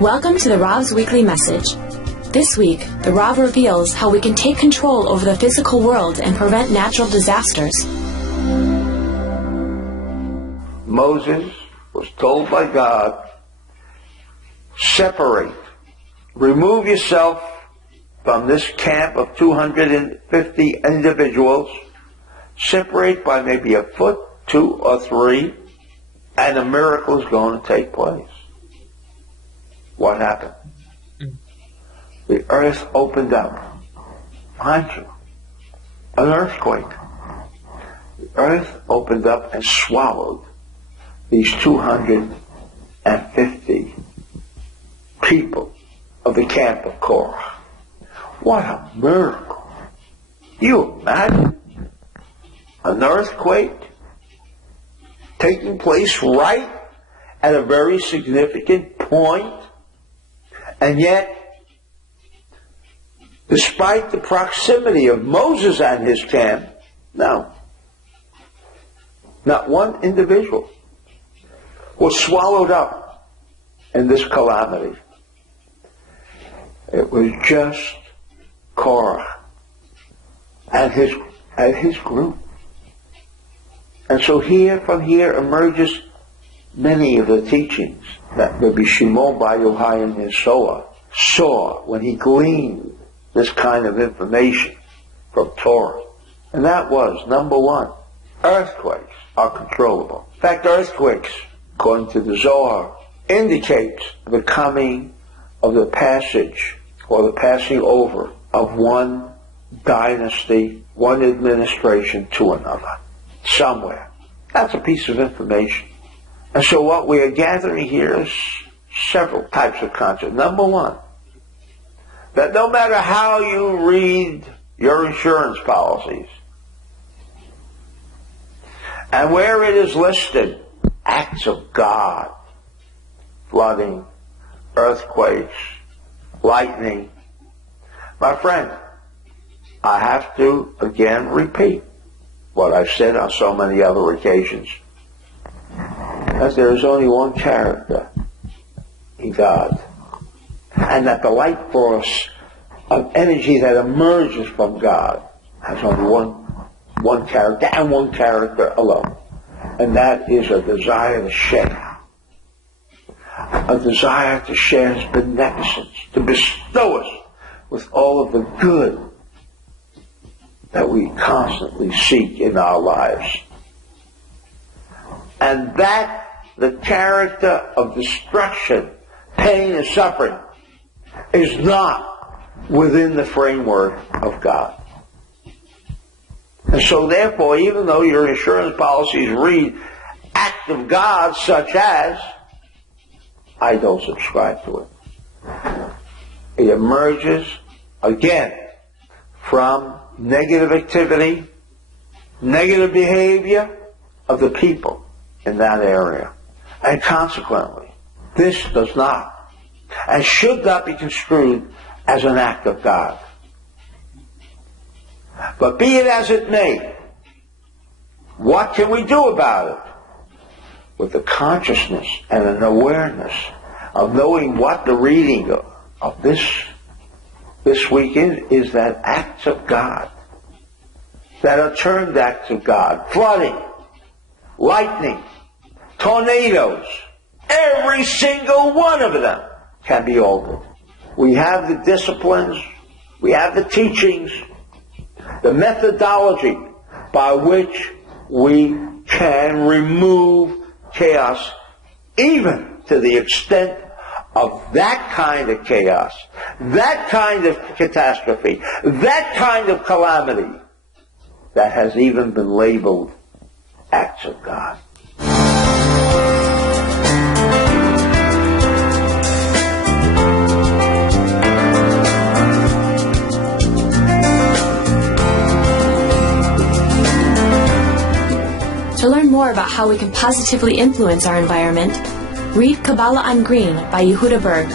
Welcome to the Rav's Weekly Message. This week, the Rav reveals how we can take control over the physical world and prevent natural disasters. Moses was told by God, separate, remove yourself from this camp of 250 individuals, separate by maybe a foot, 2 or 3, and a miracle is going to take place. What happened? The earth opened up. Mind you, an earthquake. The earth opened up and swallowed these 250 people of the camp of Korah. What a miracle. You imagine an earthquake taking place right at a very significant point, and yet, despite the proximity of Moses and his camp, no. Not one individual was swallowed up in this calamity. It was just Korah and his group. And so from here emerges many of the teachings that Rabbi Shimon Bar Yochai in his Zohar saw when he gleaned this kind of information from Torah. And that was, number one, earthquakes are controllable. In fact, earthquakes, according to the Zohar, indicates the coming of the passage or the passing over of one dynasty, one administration to another, somewhere. That's a piece of information. And so what we are gathering here is several types of concepts. Number one, that no matter how you read your insurance policies, and where it is listed, acts of God, flooding, earthquakes, lightning, my friend, I have to again repeat what I've said on so many other occasions, that there is only one character in God, and that the light force of energy that emerges from God has only one character and one character alone, and that is a desire to share. A desire to share His beneficence, to bestow us with all of the good that we constantly seek in our lives. And that the character of destruction, pain, and suffering is not within the framework of God. And so therefore, even though your insurance policies read act of God such as, I don't subscribe to it. It emerges, again, from negative activity, negative behavior of the people in that area. And consequently, this does not and should not be construed as an act of God. But be it as it may, what can we do about it? With the consciousness and an awareness of knowing what the reading of this week is that acts of God that are termed acts of God, flooding, lightning, tornadoes, every single one of them can be altered. We have the disciplines, we have the teachings, the methodology by which we can remove chaos, even to the extent of that kind of chaos, that kind of catastrophe, that kind of calamity that has even been labeled acts of God. To learn more about how we can positively influence our environment, read Kabbalah on Green by Yehuda Berg.